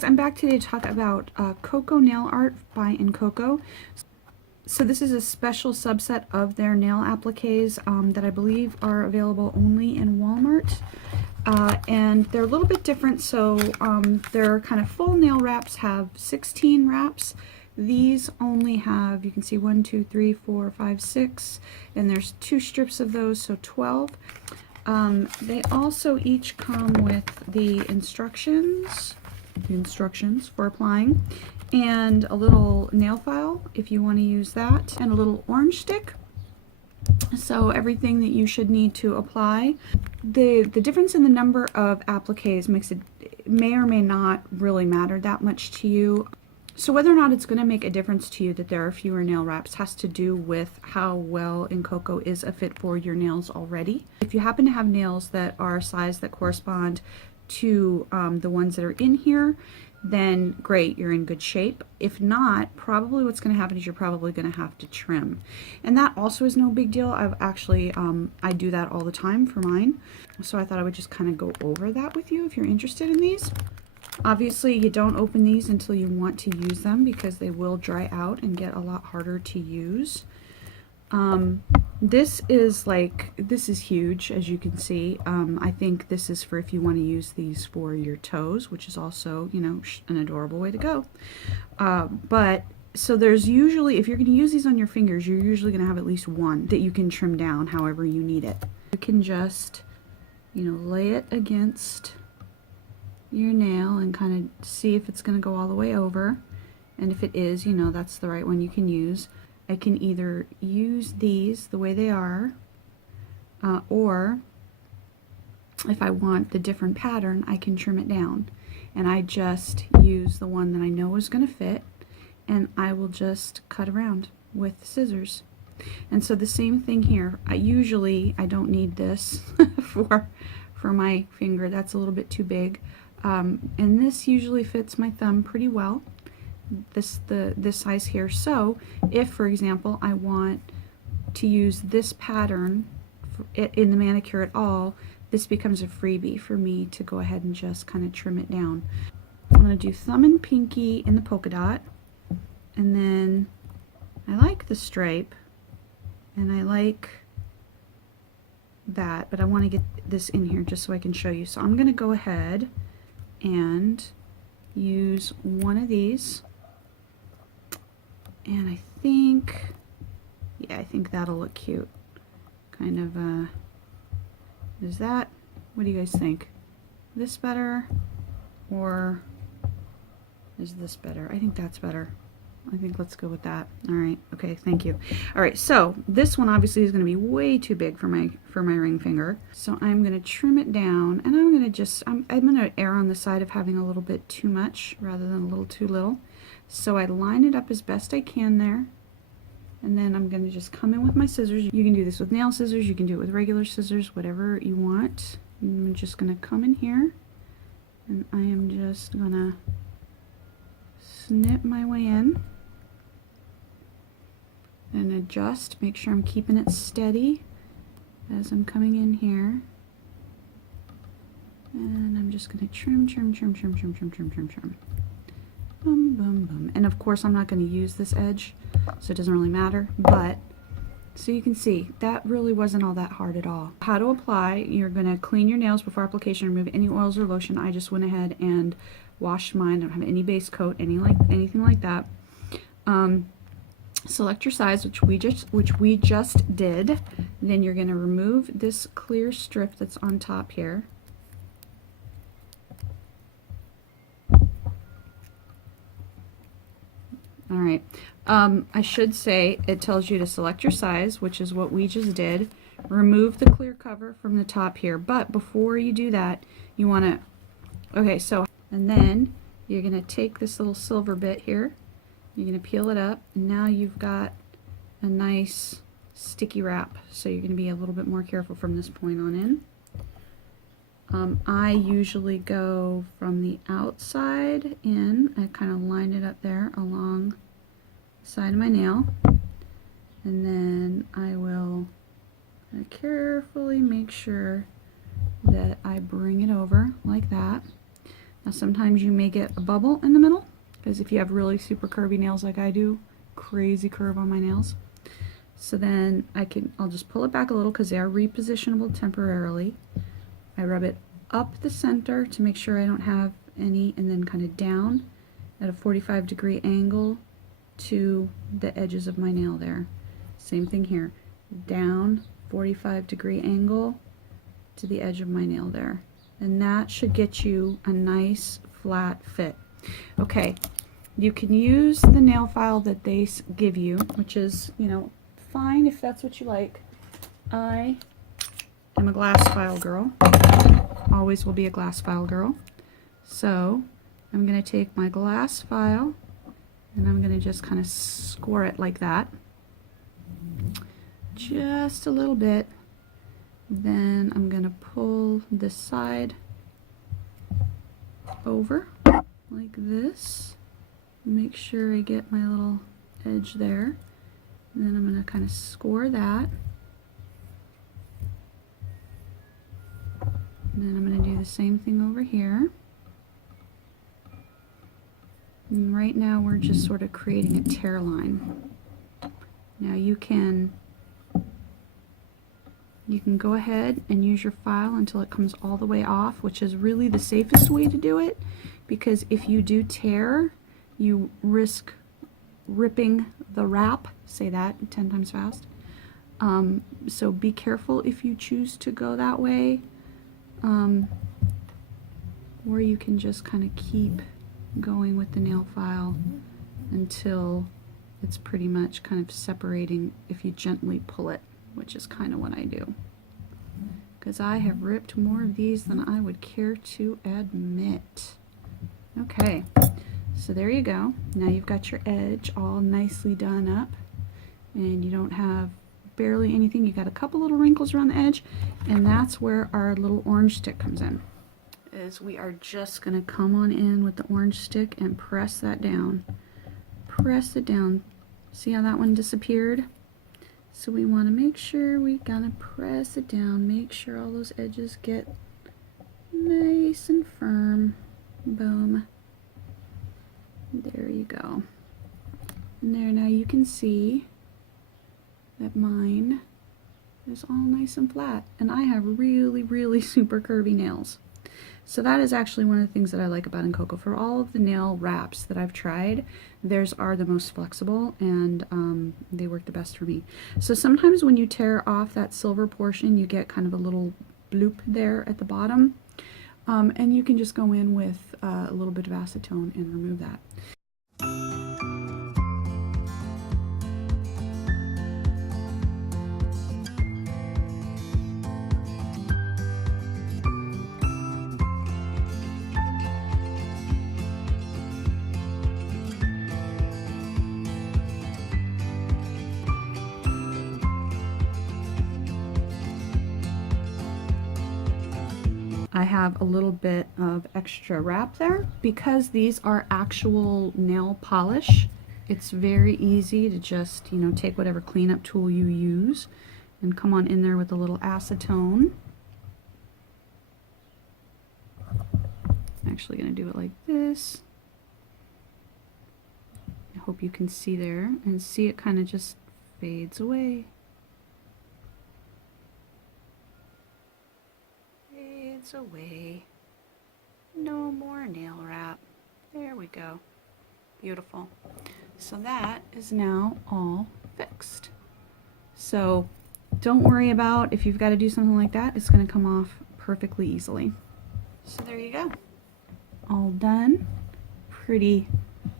guys, I'm back today to talk about Coco Nail Art by Incoco. So this is a special subset of their nail appliques that I believe are available only in Walmart. And they're a little bit different, so their kind of full nail wraps have 16 wraps. These only have, you can see 1, 2, 3, 4, 5, 6, and there's 2 strips of those, so 12. They also each come with the instructions for applying, and a little nail file if you want to use that, and a little orange stick. So everything that you should need to apply. The difference in the number of appliques may or may not really matter that much to you. So whether or not it's going to make a difference to you that there are fewer nail wraps has to do with how well Incoco is a fit for your nails already. If you happen to have nails that are a size that correspond to the ones that are in here, then great, you're in good shape. If not, probably what's going to happen is you're probably going to have to trim. And that also is no big deal. I've actually, I do that all the time for mine. So I thought I would just kind of go over that with you if you're interested in these. Obviously, you don't open these until you want to use them because they will dry out and get a lot harder to use. This is huge, as you can see. I think this is for if you want to use these for your toes, which is also, you know, an adorable way to go. But so there's usually, if you're going to use these on your fingers, you're usually going to have at least one that you can trim down however you need it. You can just, you know, lay it against your nail and kind of see if it's going to go all the way over, and if it is, you know, that's the right one you can use. I can either use these the way they are, or if I want the different pattern, I can trim it down, and I just use the one that I know is going to fit, and I will just cut around with scissors. And so the same thing here. I don't need this for my finger. That's a little bit too big. And this usually fits my thumb pretty well, this size here. So if, for example, I want to use this pattern in the manicure at all, this becomes a freebie for me to go ahead and just kind of trim it down. I'm going to do thumb and pinky in the polka dot, and then I like the stripe, and I like that, but I want to get this in here just so I can show you. So I'm going to go ahead and use one of these, and I think that'll look cute. Kind of is that, what do you guys think? This better, or is this better? I think that's better. I think let's go with that. All right, okay, thank you. All right, so this one obviously is going to be way too big for my ring finger. So I'm going to trim it down, and I'm going to err on the side of having a little bit too much rather than a little too little. So I line it up as best I can there, and then I'm going to just come in with my scissors. You can do this with nail scissors, you can do it with regular scissors, whatever you want. I'm just going to come in here, and I am just going to snip my way in and adjust, make sure I'm keeping it steady as I'm coming in here, and I'm just going to trim. Boom, boom, boom. And of course I'm not going to use this edge, so it doesn't really matter, but so you can see that really wasn't all that hard at all. How to apply: you're going to clean your nails before application, remove any oils or lotion. I just went ahead and washed mine. I don't have any base coat, anything like that. Select your size, which we just did. Then you're going to remove this clear strip that's on top here. All right. I should say it tells you to select your size, which is what we just did. Remove the clear cover from the top here. But before you do that, you want to, okay, so, and then you're going to take this little silver bit here. You're going to peel it up, and now you've got a nice sticky wrap. So you're going to be a little bit more careful from this point on in. I usually go from the outside in. I kind of line it up there along the side of my nail, and then I will carefully make sure that I bring it over like that. Now sometimes you may get a bubble in the middle, because if you have really super curvy nails like I do, crazy curve on my nails. So then I'll just pull it back a little because they are repositionable temporarily. I rub it up the center to make sure I don't have any, and then kind of down at a 45-degree angle to the edges of my nail there. Same thing here. Down, 45-degree angle to the edge of my nail there. And that should get you a nice flat fit. Okay, you can use the nail file that they give you, which is, you know, fine if that's what you like. I am a glass file girl. Always will be a glass file girl. So I'm going to take my glass file and I'm going to just kind of score it like that. Just a little bit. Then I'm going to pull this side over like this. Make sure I get my little edge there. And then I'm going to kind of score that. And then I'm going to do the same thing over here. And right now we're just sort of creating a tear line. Now you can go ahead and use your file until it comes all the way off, which is really the safest way to do it, because if you do tear, you risk ripping the wrap. Say that 10 times fast. So be careful if you choose to go that way. Or you can just kind of keep going with the nail file until it's pretty much kind of separating if you gently pull it, which is kind of what I do. Because I have ripped more of these than I would care to admit. Okay, so there you go. Now you've got your edge all nicely done up, and you don't have barely anything. You got a couple little wrinkles around the edge, and that's where our little orange stick comes in. Is we are just going to come on in with the orange stick and press that down. Press it down. See how that one disappeared? So we want to make sure we gotta press it down, make sure all those edges get nice and firm. Boom. There you go. And there, now you can see that mine is all nice and flat. And I have really, really super curvy nails. So that is actually one of the things that I like about Incoco. For all of the nail wraps that I've tried, theirs are the most flexible, and they work the best for me. So sometimes when you tear off that silver portion, you get kind of a little bloop there at the bottom. And you can just go in with a little bit of acetone and remove that. I have a little bit of extra wrap there. Because these are actual nail polish, it's very easy to just, you know, take whatever cleanup tool you use and come on in there with a little acetone. I'm actually going to do it like this. I hope you can see there, and see it kind of just fades away. Away. No more nail wrap. There we go. Beautiful. So that is now all fixed. So don't worry about if you've got to do something like that. It's going to come off perfectly easily. So there you go. All done. Pretty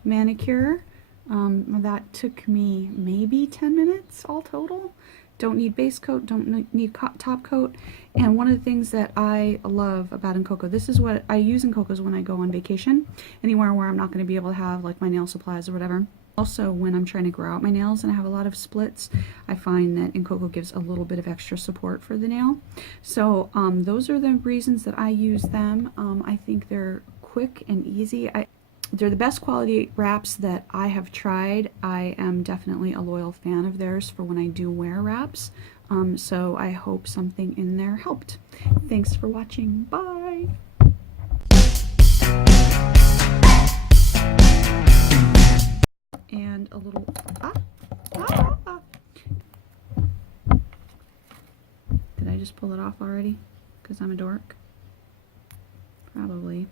manicure. That took me maybe 10 minutes all total. Don't need base coat, don't need top coat. And one of the things that I love about Incoco, this is what I use Incocos when I go on vacation, anywhere where I'm not going to be able to have like my nail supplies or whatever. Also, when I'm trying to grow out my nails and I have a lot of splits, I find that Incoco gives a little bit of extra support for the nail. So those are the reasons that I use them. I think they're quick and easy. They're the best quality wraps that I have tried. I am definitely a loyal fan of theirs for when I do wear wraps. So I hope something in there helped. Thanks for watching. Bye! a little, Did I just pull it off already? Because I'm a dork? Probably.